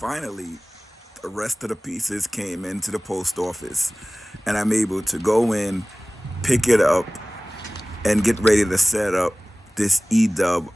finally, the rest of the pieces came into the post office, and I'm able to go in, pick it up, and get ready to set up this EDUP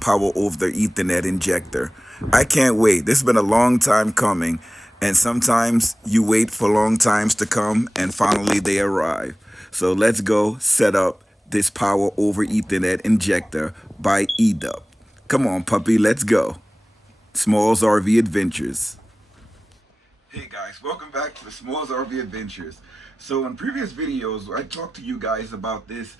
Power over Ethernet injector. I can't wait. This has been a long time coming, and sometimes you wait for long times to come, and finally they arrive. So let's go set up this Power over Ethernet injector by EDUP. Come on, puppy, let's go. SmallsRV Adventures. Hey guys, welcome back to the SmallsRV Adventures. So in previous videos, I talked to you guys about this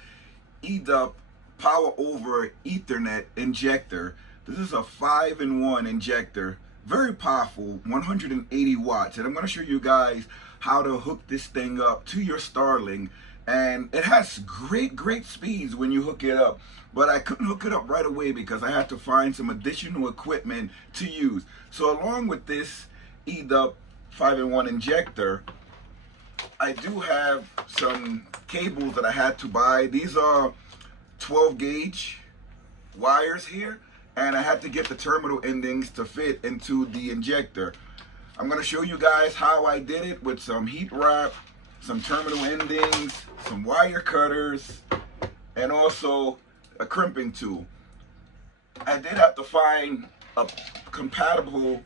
EDUP Power over Ethernet injector. This is a 5-in-1 injector, very powerful, 180 watts. And I'm going to show you guys how to hook this thing up to your Starlink. And it has great speeds when you hook it up. But I couldn't hook it up right away because I had to find some additional equipment to use. So along with this EDUP 5-in-1 injector, I do have some cables that I had to buy. These are 12 gauge wires here, and I had to get the terminal endings to fit into the injector. I'm going to show you guys how I did it with some heat wrap, some terminal endings, some wire cutters, and also a crimping tool. I did have to find a compatible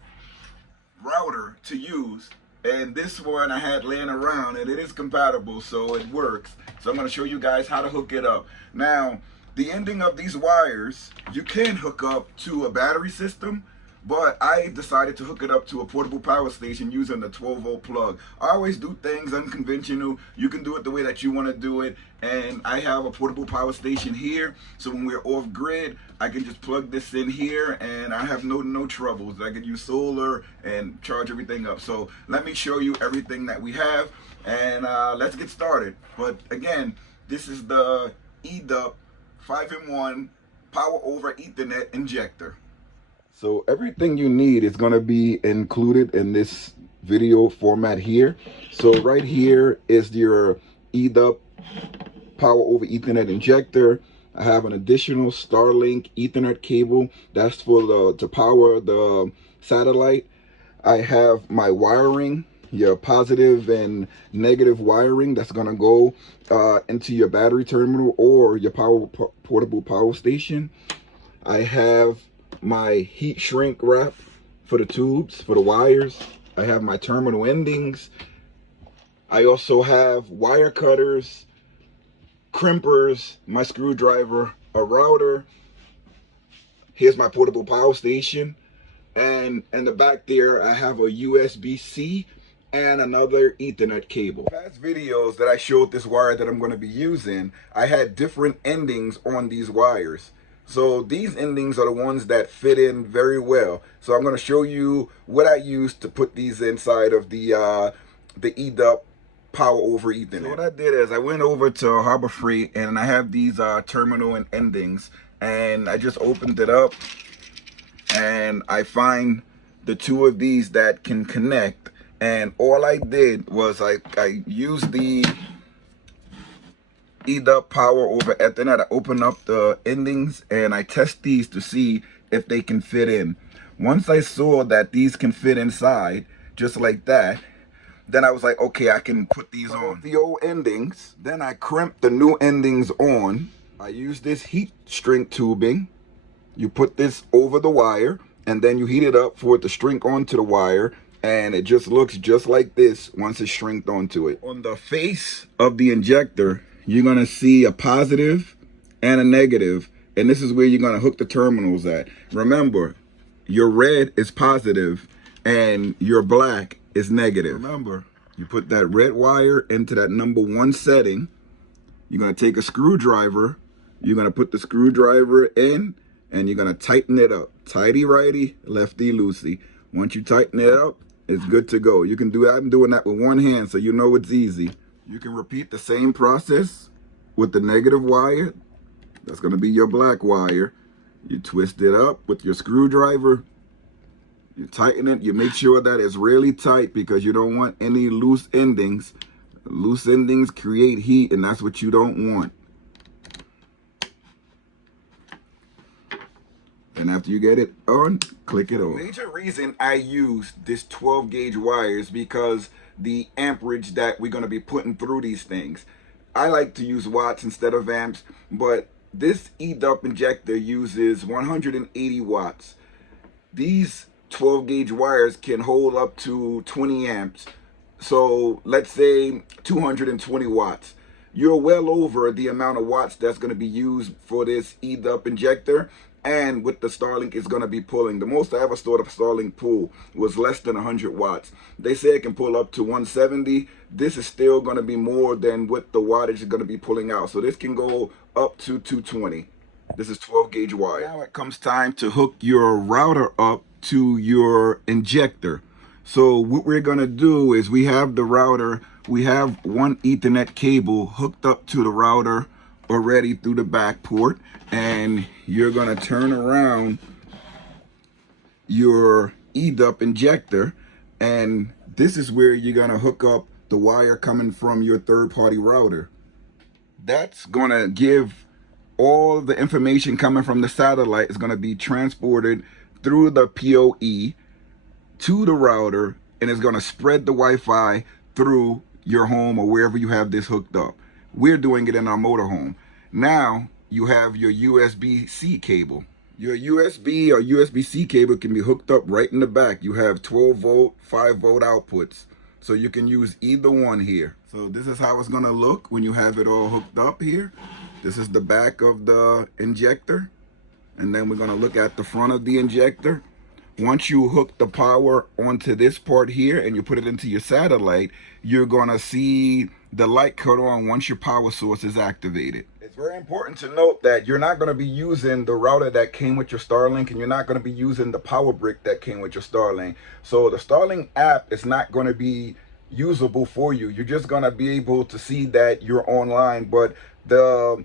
router to use, and this one I had laying around, and it is compatible, so it works. So I'm going to show you guys how to hook it up. Now, the ending of these wires, you can hook up to a battery system, but I decided to hook it up to a portable power station using the 12-volt plug. I always do things unconventional. You can do it the way that you want to do it, and I have a portable power station here, so when we're off grid, I can just plug this in here, and I have no troubles. I can use solar and charge everything up. So let me show you everything that we have, and let's get started. But again, this is the EDUP 5-in-1 Power over Ethernet injector. So everything you need is going to be included in this video format here. So right here is your EDUP Power over Ethernet injector. I have an additional Starlink Ethernet cable. That's for to power the satellite. I have my wiring, your positive and negative wiring that's going to go into your battery terminal or your portable power station. I have my heat shrink wrap for the tubes, for the wires. I have my terminal endings. I also have wire cutters, crimpers, my screwdriver, a router. Here's my portable power station. And in the back there, I have a USB-C and another Ethernet cable. Past videos that I showed this wire that I'm going to be using, I had different endings on these wires. So these endings are the ones that fit in very well. So I'm going to show you what I used to put these inside of the EDUP Power over Ethernet. So what I did is I went over to Harbor Freight, and I have these terminal and endings, and I just opened it up, and I find the two of these that can connect. And all I did was I used the EDUP Power over Ethernet. I open up the endings and I test these to see if they can fit in. Once I saw that these can fit inside, just like that, then I was like, okay, I can put these on the old endings. Then I crimped the new endings on. I use this heat shrink tubing. You put this over the wire, and then you heat it up for it to shrink onto the wire, and it just looks just like this once it's shrinked onto it. On the face of the injector, you're gonna see a positive and a negative, and this is where you're gonna hook the terminals at. Remember, your red is positive and your black is negative. Remember, you put that red wire into that #1 setting. You're gonna take a screwdriver, you're gonna put the screwdriver in, and you're gonna tighten it up. Tighty righty, lefty loosey. Once you tighten it up, it's good to go. You can do that. I'm doing that with one hand, so you know it's easy. You can repeat the same process with the negative wire. That's gonna be your black wire. You twist it up with your screwdriver. You tighten it. You make sure that it's really tight because you don't want any loose endings. Loose endings create heat, and that's what you don't want. And and after you get it on, click it on. The major reason I use this 12 gauge wire is because the amperage that we're going to be putting through these things. I like to use watts instead of amps, but this EDUP injector uses 180 watts. These 12 gauge wires can hold up to 20 amps. So let's say 220 watts. You're well over the amount of watts that's going to be used for this EDUP injector, and with the Starlink is going to be pulling. The most I ever stored a Starlink pull was less than 100 watts. They say it can pull up to 170. This is still going to be more than what the wattage is going to be pulling out. So this can go up to 220. This is 12 gauge wire. Now it comes time to hook your router up to your injector. So what we're going to do is we have the router, we have one Ethernet cable hooked up to the router already through the back port, and you're going to turn around your EDUP injector, and this is where you're going to hook up the wire coming from your third-party router. That's going to give all the information coming from the satellite is going to be transported through the PoE to the router, and it's going to spread the Wi-Fi through your home or wherever you have this hooked up. We're doing it in our motorhome. Now you have your USB-C cable. Your USB or USB-C cable can be hooked up right in the back. You have 12 volt, 5 volt outputs. So you can use either one here. So this is how it's going to look when you have it all hooked up here. This is the back of the injector. And then we're going to look at the front of the injector. Once you hook the power onto this part here and you put it into your satellite, you're going to see the light cut on once your power source is activated. It's very important to note that you're not going to be using the router that came with your Starlink, and you're not going to be using the power brick that came with your Starlink. So the Starlink app is not going to be usable for you. You're just going to be able to see that you're online, but the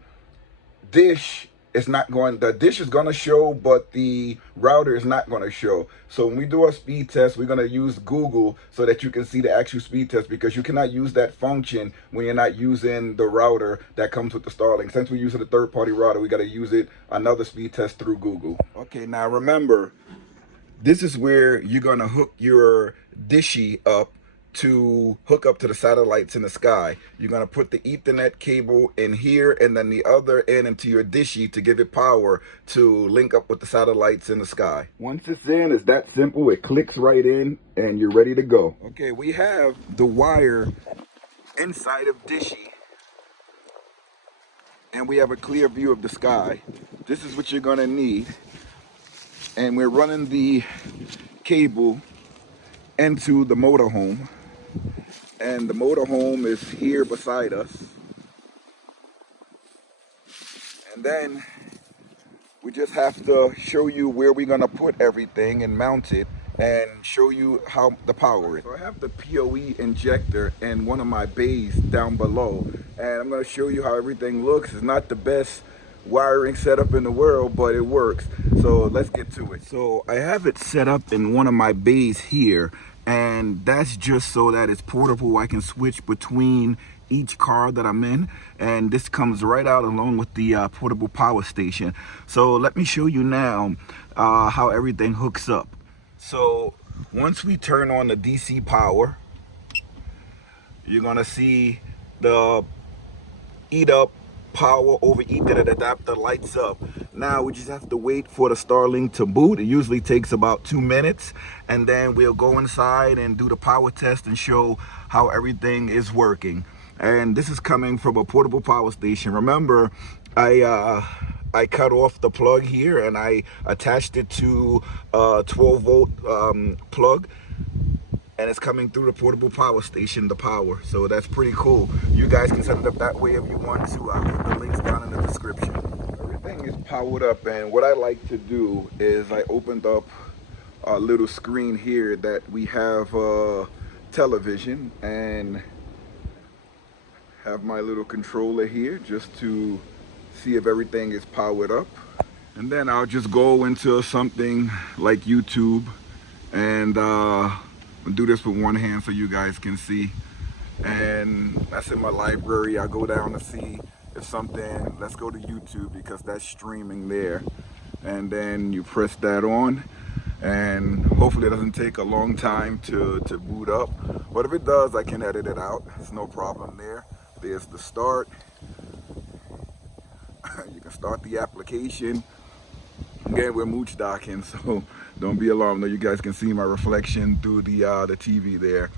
dish is not going, the dish is going to show, but the router is not going to show. So when we do our speed test, we're going to use Google so that you can see the actual speed test, because you cannot use that function when you're not using the router that comes with the Starlink. Since we're using a third-party router, we got to use it another speed test through Google. Okay, now remember, this is where you're going to hook your dishy up to hook up to the satellites in the sky. You're going to put the Ethernet cable in here and then the other end into your dishy to give it power to link up with the satellites in the sky. Once it's in, it's that simple. It clicks right in and you're ready to go. Okay, we have the wire inside of dishy and we have a clear view of the sky. This is what you're going to need, and we're running the cable into the motorhome. And the motorhome is here beside us. And then we just have to show you where we're gonna put everything and mount it and show you how the power is. So I have the PoE injector in one of my bays down below, and I'm gonna show you how everything looks. It's not the best wiring setup in the world, but it works. So let's get to it. So I have it set up in one of my bays here, and that's just so that it's portable. I can switch between each car that I'm in, and this comes right out along with the portable power station. So let me show you now how everything hooks up. So once we turn on the DC power, you're gonna see the EDUP power over Ethernet adapter lights up. Now we just have to wait for the Starlink to boot. It usually takes about 2 minutes, and then we'll go inside and do the power test and show how everything is working. And this is coming from a portable power station. Remember, I cut off the plug here and I attached it to a 12 volt plug, and it's coming through the portable power station, the power. So that's pretty cool. You guys can set it up that way if you want to. I'll put the links down in the description. Everything is powered up, and what I like to do is I opened up a little screen here that we have television, and have my little controller here just to see if everything is powered up. And then I'll just go into something like YouTube, and I'll do this with one hand so you guys can see. And that's in my library. I'll go down to see if something, let's go to YouTube because that's streaming there. and then you press that on, and hopefully it doesn't take a long time to boot up. But if it does, I can edit it out. It's no problem there. There's the start. You can start the application. Again, we're mooch docking, so don't be alarmed. Though you guys can see my reflection through the TV there.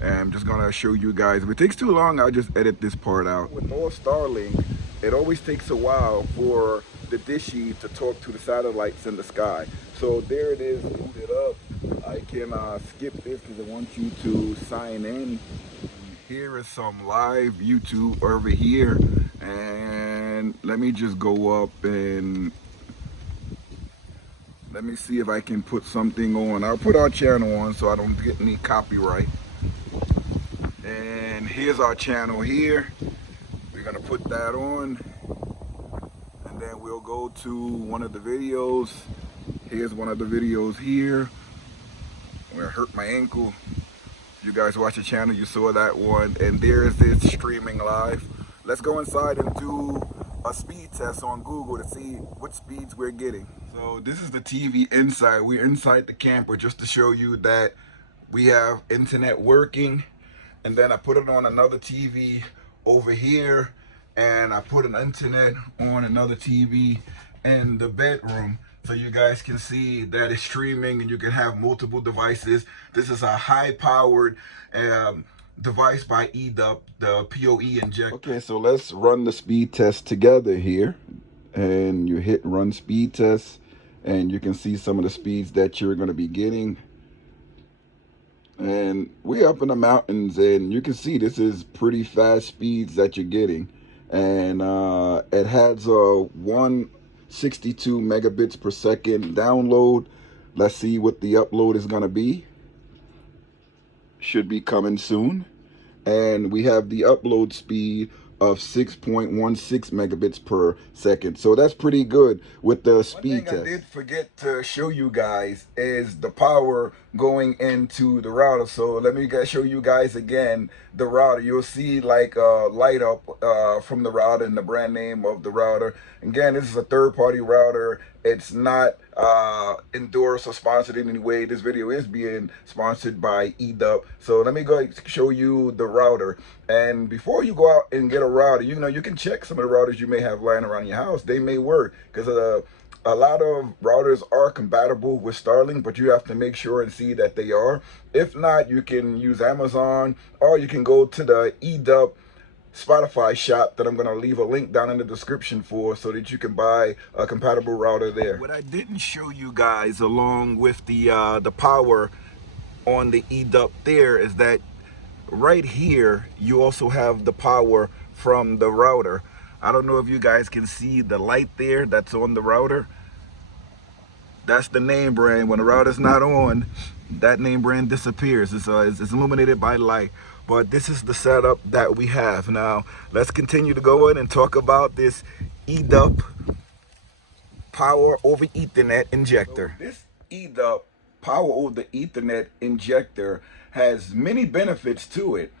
And I'm just gonna show you guys. If it takes too long, I'll just edit this part out. With all Starlink, it always takes a while for the dishy to talk to the satellites in the sky. So there it is, booted up. I can skip this because I want you to sign in. Here is some live YouTube over here, and let me just go up and let me see if I can put something on. I'll put our channel on so I don't get any copyright. And here's our channel here. We're gonna put that on, and then we'll go to one of the videos. Here's one of the videos here where I hurt my ankle. You guys watch the channel, you saw that one, and there is this streaming live. Let's go inside and do a speed test on Google to see what speeds we're getting. So this is the TV inside. We're inside the camper just to show you that we have internet working. And then I put it on another TV over here, and I put an internet on another TV in the bedroom, so you guys can see that it's streaming and you can have multiple devices. This is a high-powered device by EDUP, the PoE Injector. Okay, so let's run the speed test together here. And you hit run speed test, and you can see some of the speeds that you're going to be getting. And we're up in the mountains, and you can see this is pretty fast speeds that you're getting. And it has a 162 megabits per second download. Let's see what the upload is going to be. Should be coming soon. And we have the upload speed of 6.16 megabits per second. So that's pretty good with the speed test. One thing I did forget to show you guys is the power going into the router. So let me show you guys again the router. You'll see like a light up from the router and the brand name of the router. Again, this is a third-party router. It's not endorsed or sponsored in any way. This video is being sponsored by EDUP. So let me go show you the router. And before you go out and get a router, you know, you can check some of the routers you may have lying around your house. They may work, because a lot of routers are compatible with Starlink, but you have to make sure and see that they are. If not, you can use Amazon, or you can go to the EDUP Spotify shop that I'm going to leave a link down in the description for, so that you can buy a compatible router there. What I didn't show you guys along with the power on the EDUP there is that right here you also have the power from the router. I don't know if you guys can see the light there that's on the router. That's the name brand. When the router's not on, that name brand disappears. It's illuminated by light. But this is the setup that we have. Now, let's continue to go in and talk about this EDUP Power over Ethernet Injector. So this EDUP Power over Ethernet Injector has many benefits to it.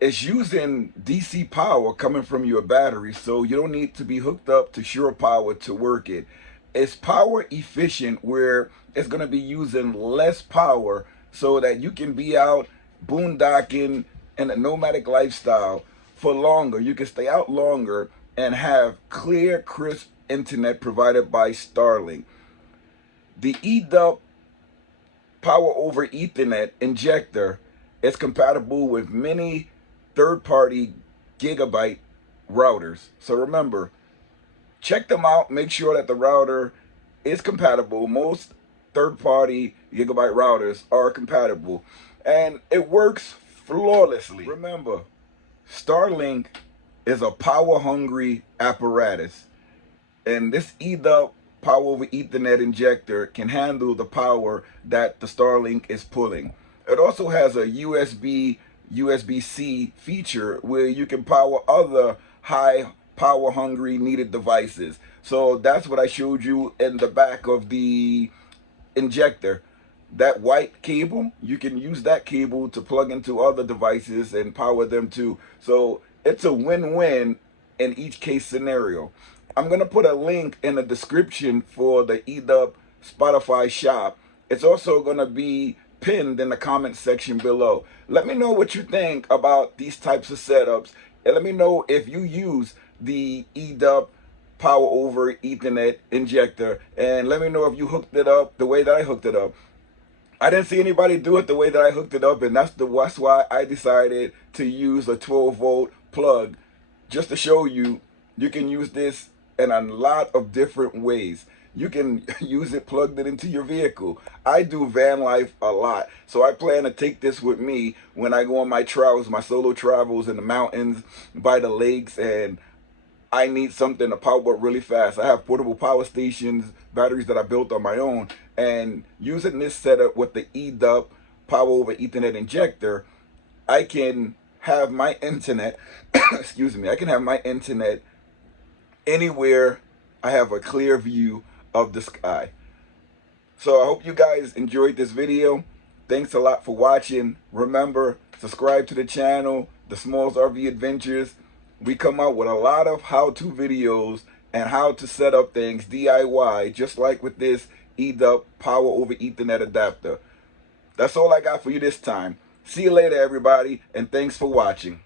It's using DC power coming from your battery, so you don't need to be hooked up to shore power to work it. It's power efficient, where it's going to be using less power so that you can be out boondocking in a nomadic lifestyle for longer. You can stay out longer and have clear, crisp internet provided by Starlink. The EDUP Power over Ethernet Injector is compatible with many third-party gigabyte routers. So remember, check them out. Make sure that the router is compatible. Most third-party gigabyte routers are compatible, and it works flawlessly. Remember, Starlink is a power-hungry apparatus, and this EDUP Power over Ethernet Injector can handle the power that the Starlink is pulling. It also has a USB-C feature where you can power other high power hungry needed devices. So that's what I showed you in the back of the injector. That white cable, you can use that cable to plug into other devices and power them too. So it's a win-win in each case scenario. I'm going to put a link in the description for the EDUP Spotify shop. It's also going to be pinned in the comment section below. Let me know what you think about these types of setups, and let me know if you use the EDUP Power over Ethernet injector, and let me know if you hooked it up the way that I hooked it up. I didn't see anybody do it the way that I hooked it up, and that's why I decided to use a 12-volt plug, just to show you you can use this in a lot of different ways. You can use it plugged it into your vehicle. I do van life a lot, so I plan to take this with me when I go on my travels, my solo travels in the mountains, by the lakes, and I need something to power up really fast. I have portable power stations, batteries that I built on my own, and using this setup with the EDUP Power over Ethernet injector, I can have my internet, excuse me, I can have my internet anywhere I have a clear view of the sky. So I hope you guys enjoyed this video. Thanks a lot for watching. Remember, subscribe to the channel, the SmallsRV Adventures. We come out with a lot of how-to videos and how to set up things DIY, just like with this EDUP Power over Ethernet adapter. That's all I got for you this time. See you later, everybody, and thanks for watching.